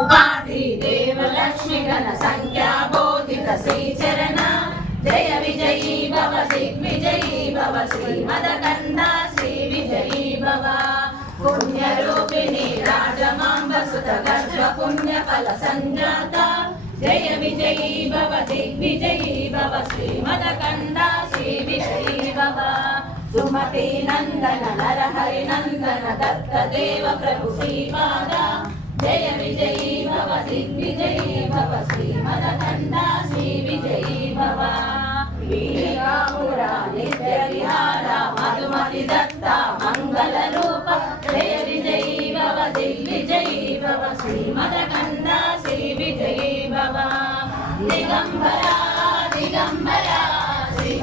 उपाधि देवलक्ष्मी गण संख्या बोधित श्रीचरण जय विजयी भव दिग्विजयी भव श्रीमदकन्दा श्री विजयी भव पुण्यरूपिणी राजमाम्ब सुत गर्भ पुण्य फल संजाता जय विजयी भव दिग्विजयी भव श्रीमदकन्दा श्री विजयी भव सुमति नंदन नरहरि नंदन दत्त देव प्रभु श्रीपादा जय विजयी भव दिग्विजयी भव श्रीमदकन्दा श्री विजयी भव वीरापुरा नित्य विहारा मधुमति दत्ता मंगल रूप जय विजयी भव दिग्विजयी भव श्रीमदकन्दा श्री विजयी भव दिगंबरा दिगंबरा श्री